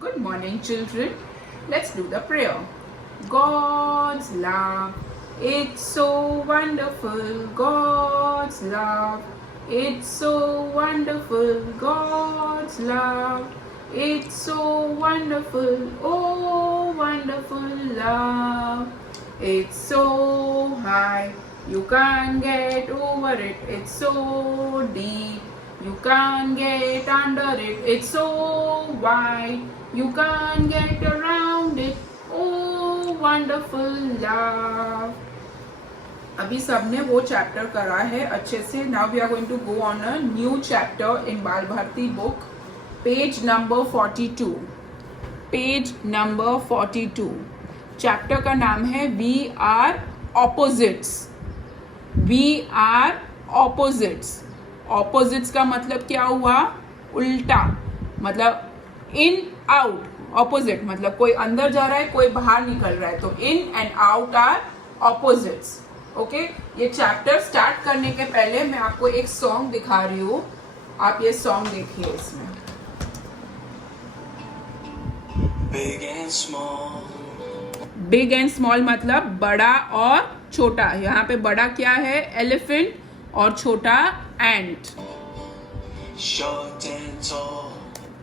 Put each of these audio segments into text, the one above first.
Good morning, children. Let's do the prayer. God's love, it's so wonderful. God's love, it's so wonderful. God's love, it's so wonderful. Oh, wonderful love. It's so high, you can't get over it. It's so deep, you can't get under it. It's so wide, you can't get around it. Oh, wonderful love. अभी सबने वो chapter करा है अच्छे से. Now we are going to go on a new chapter in Bal Bharati book, page number 42. Page number 42. Chapter का नाम है we are opposites. We are opposites. Opposites का मतलब क्या हुआ? उल्टा. मतलब इन आउट. ऑपोजिट मतलब कोई अंदर जा रहा है, कोई बाहर निकल रहा है. तो in and out are opposites. Okay, ये चैप्टर स्टार्ट करने के पहले मैं आपको एक सॉन्ग दिखा रही हूँ. आप ये सॉन्ग देखिए. इसमें बिग एंड स्मॉल मतलब बड़ा और छोटा. यहाँ पे बड़ा क्या है? एलिफेंट. और छोटा एंट.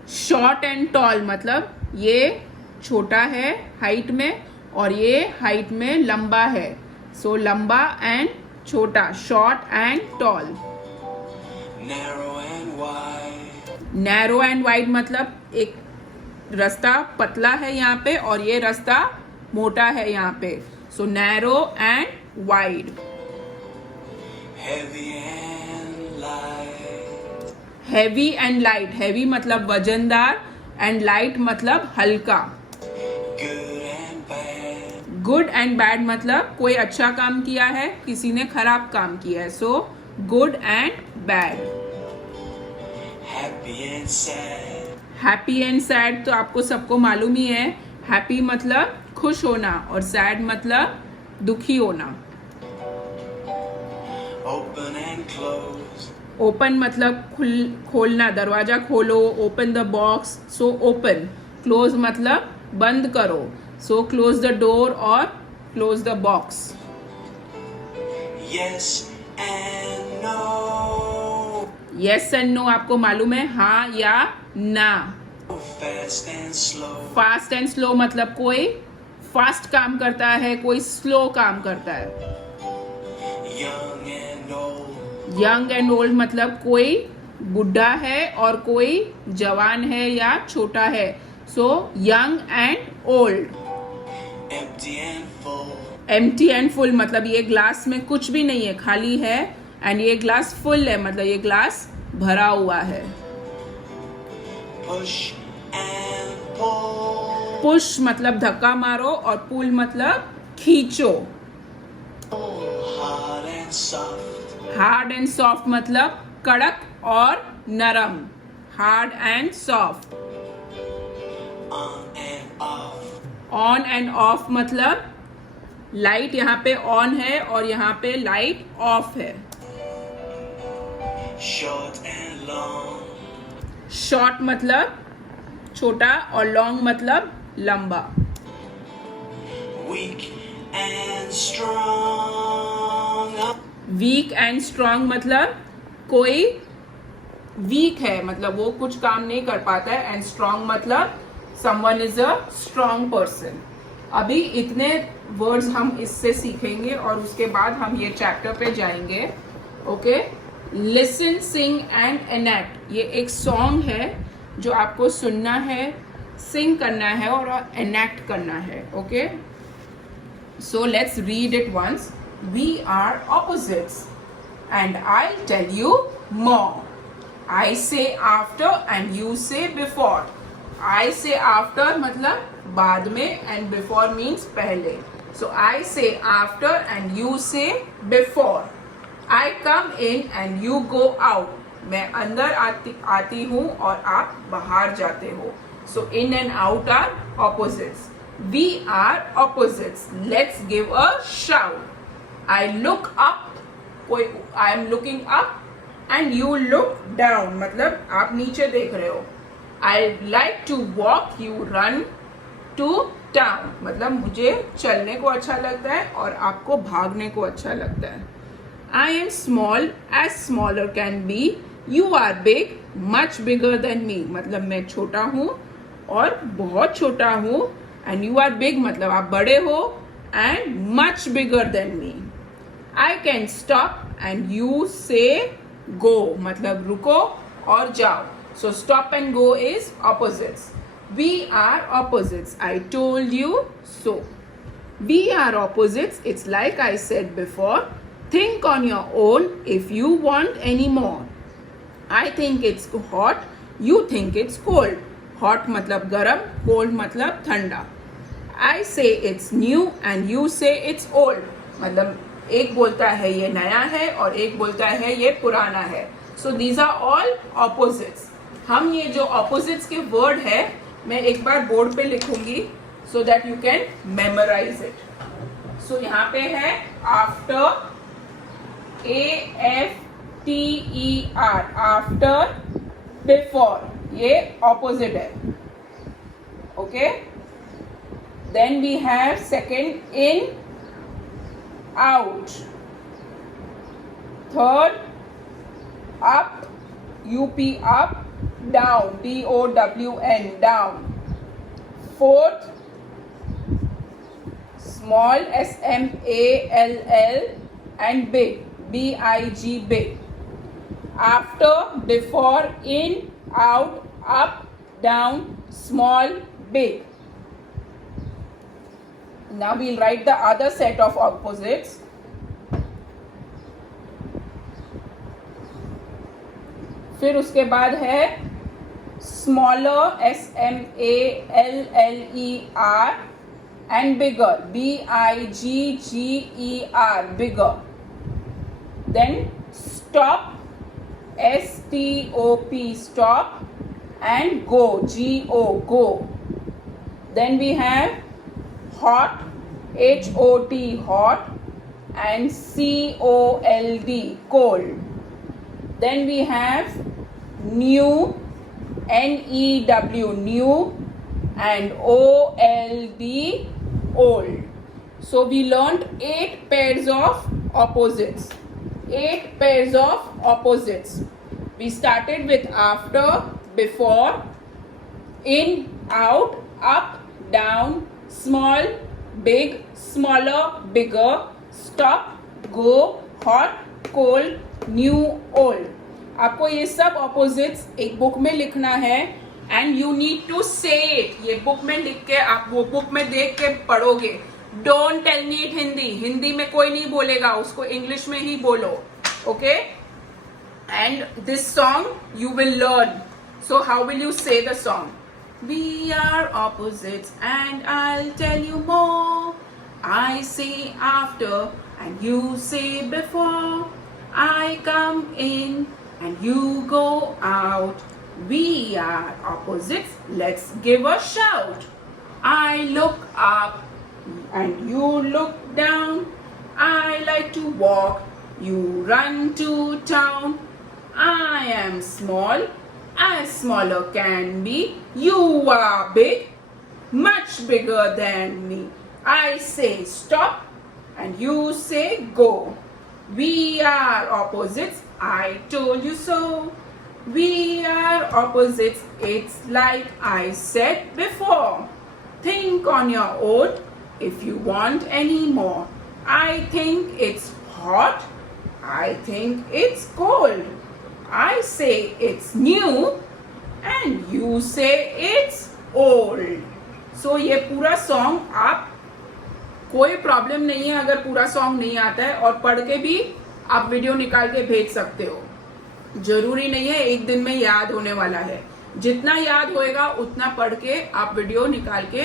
शॉर्ट एंड टॉल मतलब ये छोटा है हाइट में और ये हाइट में लंबा है. सो लंबा एंड छोटा. Short and tall. Narrow and wide मतलब एक रास्ता पतला है यहाँ पे और ये रास्ता मोटा है यहाँ पे. सो narrow and wide. Heavy and light. Heavy मतलब वजनदार एंड लाइट मतलब हल्का. गुड एंड बैड मतलब कोई अच्छा काम किया है, किसी ने खराब काम किया है. So good and bad. Happy and sad तो आपको सबको मालूम ही है. हैप्पी मतलब खुश होना और सैड मतलब दुखी होना. ओपन मतलब खोलना. दरवाजा खोलो. Open the box. So open. Close मतलब बंद करो. सो क्लोज द डोर और close the box. Yes and no. Yes and no आपको मालूम है, हाँ या ना. फास्ट एंड स्लो मतलब कोई फास्ट काम करता है, कोई स्लो काम करता है. यंग एंड ओल्ड मतलब कोई बुढ़ा है और कोई जवान है या छोटा है. So young and old. Empty and full मतलब ये ग्लास में कुछ भी नहीं है, खाली है. एंड ये ग्लास फुल है मतलब ये ग्लास भरा हुआ है. पुश मतलब धक्का मारो और पुल मतलब खींचो. हार्ड एंड सॉफ्ट मतलब कड़क और नरम. Hard and soft. On end of मतलब लाइट यहाँ पे ऑन है और यहाँ पे लाइट ऑफ है. शॉर्ट मतलब छोटा और लॉन्ग मतलब लंबा. वीक एंड स्ट्रांग मतलब कोई वीक है मतलब वो कुछ काम नहीं कर पाता है. एंड स्ट्रांग मतलब someone is a strong person. अभी इतने वर्ड्स हम इससे सीखेंगे और उसके बाद हम ये चैप्टर पे जाएंगे. Okay, listen, sing and enact. ये एक सॉन्ग है जो आपको सुनना है, सिंग करना है और एनेक्ट करना है. Okay, so let's read it once. We are opposites and I'll tell you more. I say after and you say before. I say after मतलब बाद में and before means पहले. So I say after and you say before. I come in and you go out. मैं अंदर आती हूँ और आप बाहर जाते हो. So in and out are opposites. We are opposites. Let's give a shout. I look up. I am looking up and you look down मतलब आप नीचे देख रहे हो. I like to walk, you run to town. मतलब मुझे चलने को अच्छा लगता है और आपको भागने को अच्छा लगता है. I am small, as smaller can be. You are big, much bigger than me. मतलब मैं छोटा हूँ और बहुत छोटा हूँ. And you are big मतलब आप बड़े हो. And much bigger than me. I can stop and you say go. मतलब रुको और जाओ. So stop and go is opposites. We are opposites. I told you so. We are opposites. It's like I said before. Think on your own if you want any more. I think it's hot. You think it's cold. Hot मतलब गरम, cold मतलब ठंडा. I say it's new and you say it's old. मतलब एक बोलता है ये नया है और एक बोलता है ये पुराना है. So these are all opposites. हम ये जो opposites के word है मैं एक बार बोर्ड पे लिखूंगी so that you can memorize it. So यहाँ पे है after, AFTER, after, before, ये opposite है. Okay? Then we have second, in, out. Third, up, UP, up, down, DOWN, down. Fourth, small, SMALL, and big, BIG, big. After, before, in, out, up, down, small, big. Now we'll write the other set of opposites. फिर उसके बाद है smaller, SMALLER, and bigger, BIGGER, bigger. Then stop, STOP, stop, and go, GO, go. Then we have hot, HOT, hot, and COLD, cold. Then we have new, NEW, new, and OLD, old. So we learned 8 pairs of opposites. 8 pairs of opposites. We started with after, before, in, out, up, down, small, big, smaller, bigger, stop, go, hot, cold, new, old. आपको ये सब opposites एक book में लिखना है and you need to से it. ये book में लिख के आप वो बुक में देख के पढ़ोगे. Don't tell me it Hindi. Hindi में कोई नहीं बोलेगा, उसको इंग्लिश में ही बोलो. Okay? And this song you will learn. So how will you say the song? We are opposites and I'll tell you more. I say after and you say before. I come in and you go out. We are opposites. Let's give a shout. I look up and you look down. I like to walk. You run to town. I am small, as smaller can be. You are big, much bigger than me. I say stop and you say go. We are opposites. I told you so. We are opposites. It's like I said before. Think on your own if you want any more. I think it's hot. I think it's cold. I say it's new and you say it's old. So ये पूरा song आप, कोई problem नहीं है अगर पूरा song नहीं आता है, और पढ़ के भी आप वीडियो निकाल के भेज सकते हो. जरूरी नहीं है एक दिन में याद होने वाला है. जितना याद होएगा उतना पढ़ के आप वीडियो निकाल के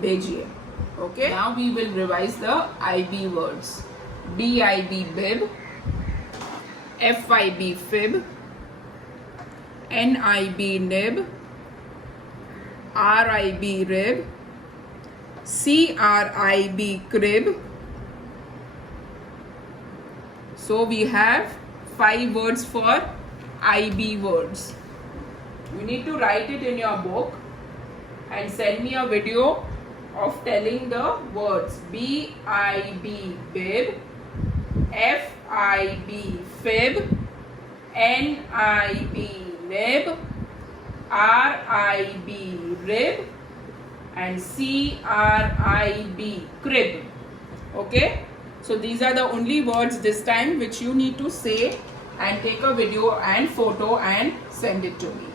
भेजिए. Okay? Now we will revise the IB words. BIB bib, FIB fib, NIB nib, RIB rib, CRIB crib. So we have 5 words for IB words. You need to write it in your book and send me a video of telling the words. B-I-B, bib. F-I-B, fib. N-I-B, nib. R-I-B, rib. And C-R-I-B, crib. Okay? So these are the only words this time which you need to say and take a video and photo and send it to me.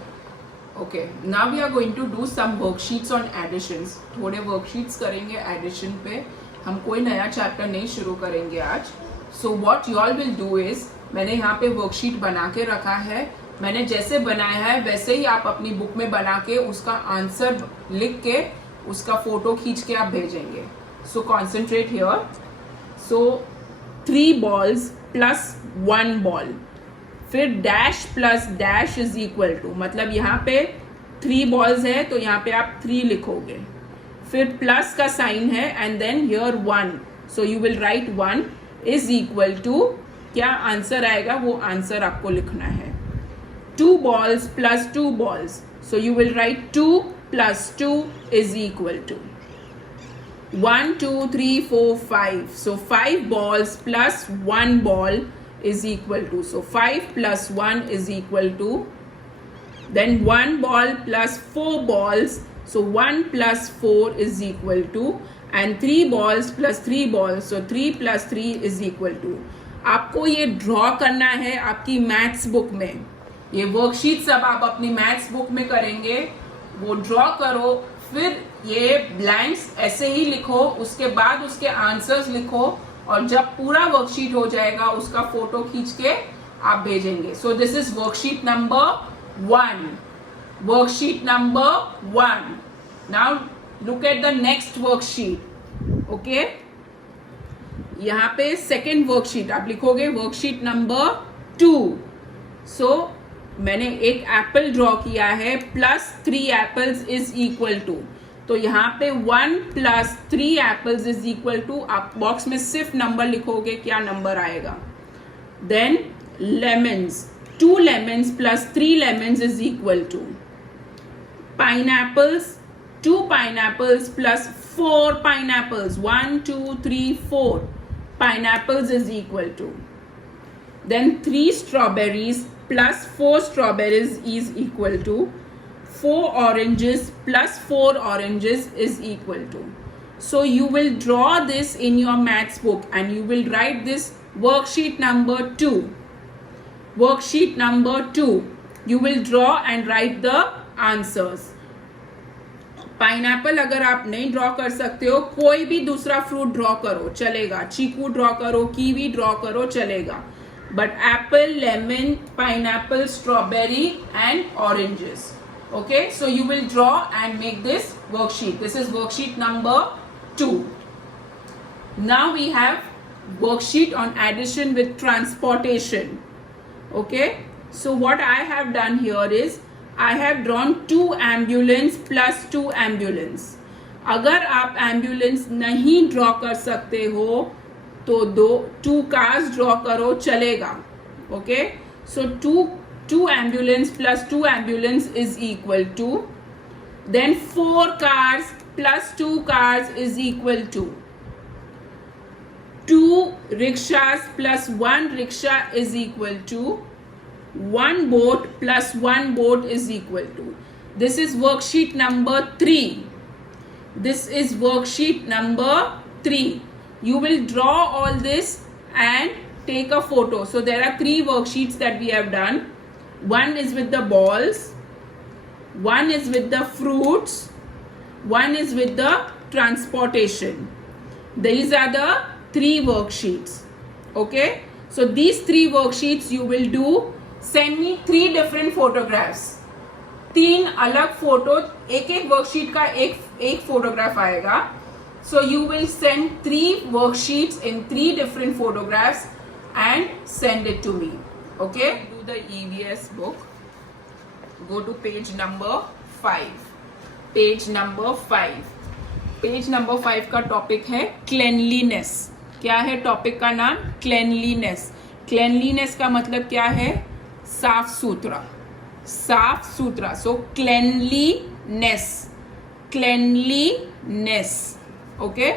Okay, now we are going to do some worksheets on additions. थोड़े worksheets करेंगे addition पे. हम कोई नया chapter नहीं शुरू करेंगे आज. So what you all will do is, मैंने यहाँ पे worksheet बना के रखा है. मैंने जैसे बनाया है वैसे ही आप अपनी बुक में बना के उसका आंसर लिख के उसका फोटो खींच के आप भेजेंगे. So concentrate here. So 3 balls plus 1 ball. फिर dash plus dash is equal to, मतलब यहाँ पे 3 बॉल्स है तो यहाँ पे आप 3 लिखोगे. फिर प्लस का साइन है and then here 1, so you will write 1 is equal to, क्या आंसर आएगा वो आंसर आपको लिखना है. 2 balls plus 2 balls, so you will write 2 plus 2 is equal to 1, 2, 3, 4, 5. So 5 balls plus 1 ball is equal to, so 5 plus 1 is equal to, then 1 ball plus 4 balls, so 1 plus 4 is equal to, and 3 balls plus 3 balls, so 3 plus 3 is equal to. आपको ये draw करना है आपकी maths book में. ये worksheet सब आप अपनी मैथ्स बुक में करेंगे, वो ड्रॉ करो. फिर ये ब्लैंक्स ऐसे ही लिखो, उसके बाद उसके आंसर्स लिखो, और जब पूरा वर्कशीट हो जाएगा उसका फोटो खींच के आप भेजेंगे. So this is worksheet number 1. Worksheet number 1. Now look at the next worksheet. Okay, यहाँ पे सेकेंड वर्कशीट आप लिखोगे वर्कशीट नंबर 2. सो मैंने एक एप्पल ड्रॉ किया है, plus 3 apples is equal to, तो यहाँ पे 1 plus 3 apples is equal to, आप बॉक्स में सिर्फ नंबर लिखोगे, क्या नंबर आएगा. Then lemons, 2 lemons plus 3 lemons is equal to, pineapples, 2 pineapples plus 4 pineapples, 1, 2, 3, 4 pineapples is equal to. Then 3 strawberries plus 4 strawberries is equal to 4 oranges plus 4 oranges is equal to. So you will draw this in your maths book and you will write this worksheet number 2. Worksheet number 2. You will draw and write the answers. Pineapple अगर आप नहीं draw कर सकते हो, कोई भी दूसरा fruit draw करो चलेगा. चीकू ड्रॉ करो, कीवी ड्रॉ करो चलेगा. But apple, lemon, pineapple, strawberry and oranges. Okay, so you will draw and make this worksheet. This is worksheet number 2. Now we have worksheet on addition with transportation. Okay, so what I have done here is I have drawn 2 ambulance plus 2 ambulance. अगर आप ambulance नहीं draw कर सकते हो तो 2 cars ड्रॉ करो चलेगा. Okay, so 2 ambulance plus 2 ambulance is equal to, then 4 cars plus 2 cars is equal to, 2 rickshaws plus 1 rickshaw is equal to, 1 boat plus 1 boat is equal to. This is worksheet number 3. This is worksheet number 3. You will draw all this and take a photo. So there are 3 worksheets that we have done. One is with the balls, one is with the fruits, one is with the transportation. These are the 3 worksheets. Okay, so these 3 worksheets you will do. Send me 3 different photographs. 3 अलग photo, एक worksheet का एक photograph आएगा. So you will send 3 worksheets in 3 different photographs and send it to me. Okay, do the EVS book. Go to page number 5. Page number 5. Page number 5 का topic है cleanliness. क्या है topic का नाम? cleanliness. cleanliness का मतलब क्या है? साफ सुथरा. साफ सुथरा. So cleanliness. Okay.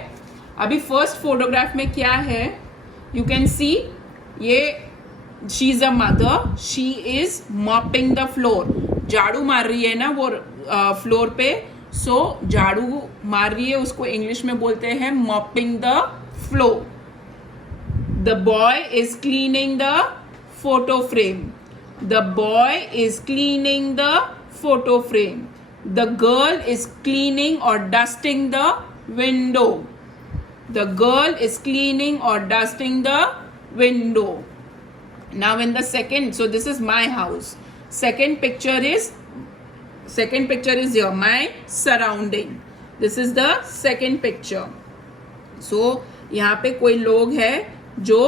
अभी फर्स्ट फोटोग्राफ में क्या है, यू कैन सी, ये she is a mother, she is mopping the floor. झाड़ू मार रही है ना वो फ्लोर पे. सो झाड़ू मार रही है, उसको इंग्लिश में बोलते हैं mopping the floor. The boy is cleaning the photo frame. The boy is cleaning the photo frame. The girl is cleaning और dusting the window. The girl is cleaning or dusting the window. Now in the second, so this is my house. Second picture is here, my surrounding. This is the second picture. So यहाँ पे कोई लोग हैं जो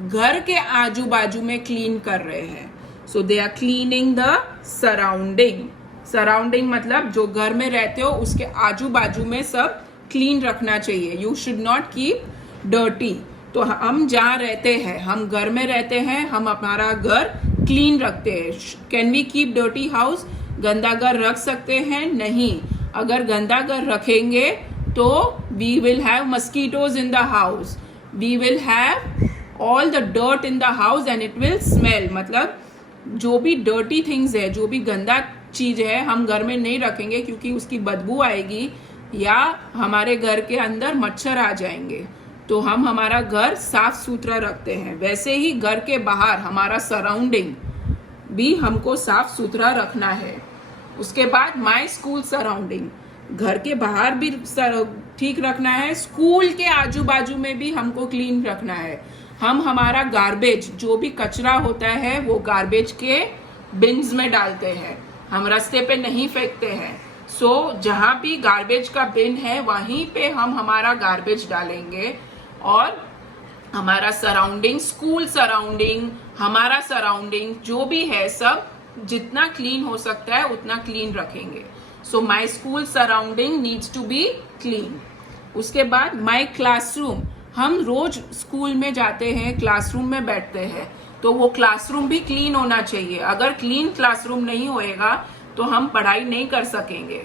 घर के आजू बाजू में क्लीन कर रहे हैं. So they are cleaning the surrounding. Surrounding मतलब जो घर में रहते हो उसके आजू बाजू में सब क्लीन रखना चाहिए. You should not keep dirty. तो हम जहाँ रहते हैं, हम घर में रहते हैं, हम हमारा घर क्लीन रखते हैं. Can we keep dirty house? गंदा घर रख सकते हैं? नहीं. अगर गंदा घर रखेंगे तो we will have mosquitoes in the house. We will have all the dirt in the house and it will smell. मतलब जो भी डर्टी थिंग्स है, जो भी गंदा चीज है, हम घर में नहीं रखेंगे क्योंकि उसकी बदबू आएगी या हमारे घर के अंदर मच्छर आ जाएंगे. तो हम हमारा घर साफ सुथरा रखते हैं. वैसे ही घर के बाहर हमारा सराउंडिंग भी हमको साफ सुथरा रखना है. उसके बाद माय स्कूल सराउंडिंग, घर के बाहर भी ठीक रखना है. स्कूल के आजू बाजू में भी हमको क्लीन रखना है. हम हमारा गार्बेज, जो भी कचरा होता है, वो गार्बेज के बिन्स में डालते हैं. हम रास्ते पे नहीं फेंकते हैं. सो जहाँ भी गार्बेज का बिन है वहीं पे हम हमारा गार्बेज डालेंगे. और हमारा सराउंडिंग, स्कूल सराउंडिंग, हमारा सराउंडिंग जो भी है, सब जितना क्लीन हो सकता है उतना क्लीन रखेंगे. So my school surrounding needs to be clean. उसके बाद माई क्लासरूम, हम रोज स्कूल में जाते हैं, क्लासरूम में बैठते हैं, तो वो क्लासरूम भी क्लीन होना चाहिए. अगर क्लीन क्लासरूम नहीं होएगा तो हम पढ़ाई नहीं कर सकेंगे.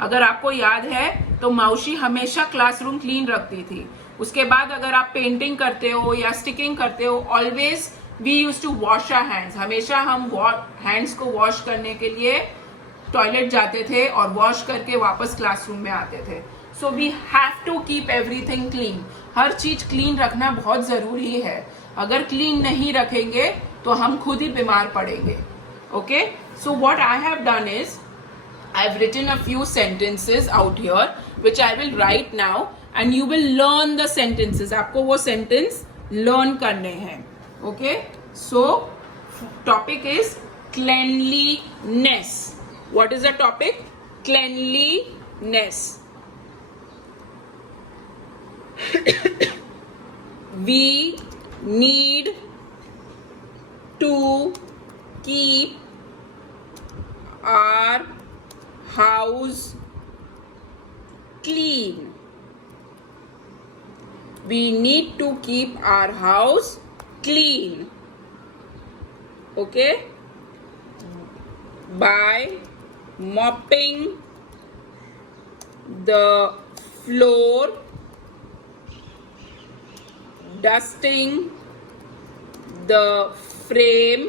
अगर आपको याद है तो मौसी हमेशा क्लासरूम क्लीन रखती थी. उसके बाद अगर आप पेंटिंग करते हो या स्टिकिंग करते हो, always we use to wash our hands. हमेशा हम हैंड्स को वॉश करने के लिए टॉयलेट जाते थे और वॉश करके वापस क्लासरूम में आते थे. So we have to keep everything clean. हर चीज क्लीन रखना बहुत जरूरी है. अगर क्लीन नहीं रखेंगे तो हम खुद ही बीमार पड़ेंगे. Okay, so what I have done is I've written a few sentences out here which I will write now and you will learn the sentences. आपको वो sentence learn करने हैं. Okay, so topic is cleanliness. What is the topic? Cleanliness. We need to keep our house clean. We need to keep our house clean. Okay? By mopping the floor, dusting the frame,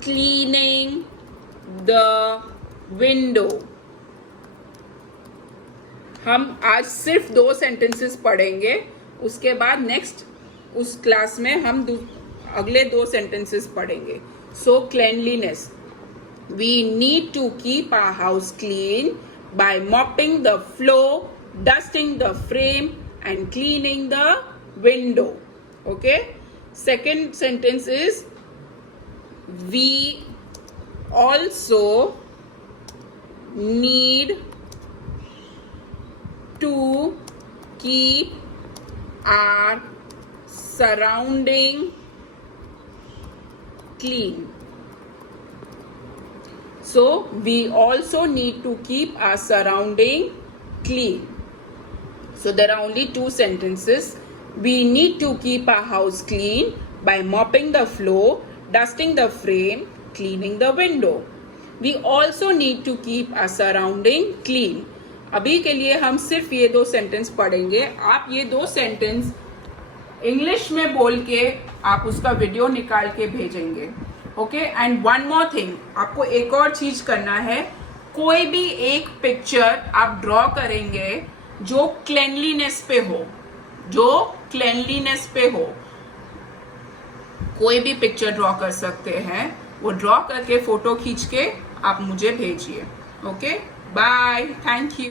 cleaning the window. हम आज सिर्फ 2 sentences पढ़ेंगे. उसके बाद next उस class में हम अगले 2 सेंटेंसेस पढ़ेंगे. सो क्लेanliness, we need to keep our house clean by mopping the floor, dusting the frame and cleaning the window. Okay, second sentence is we also need to keep our surrounding clean. So we also need to keep our surrounding clean. So there are only 2 sentences. We need to keep our house clean by mopping the floor, dusting the frame, cleaning the window. We also need to keep our surrounding clean. अभी के लिए हम सिर्फ ये 2 sentence पढ़ेंगे. आप ये 2 sentence English में बोल के आप उसका वीडियो निकाल के भेजेंगे. Okay. And one more thing, आपको एक और चीज करना है. कोई भी एक पिक्चर आप ड्रॉ करेंगे जो क्लेनलीनेस पे हो, कोई भी पिक्चर ड्रॉ कर सकते हैं. वो ड्रॉ करके फोटो खींच के आप मुझे भेजिए. ओके. बाय. Thank you.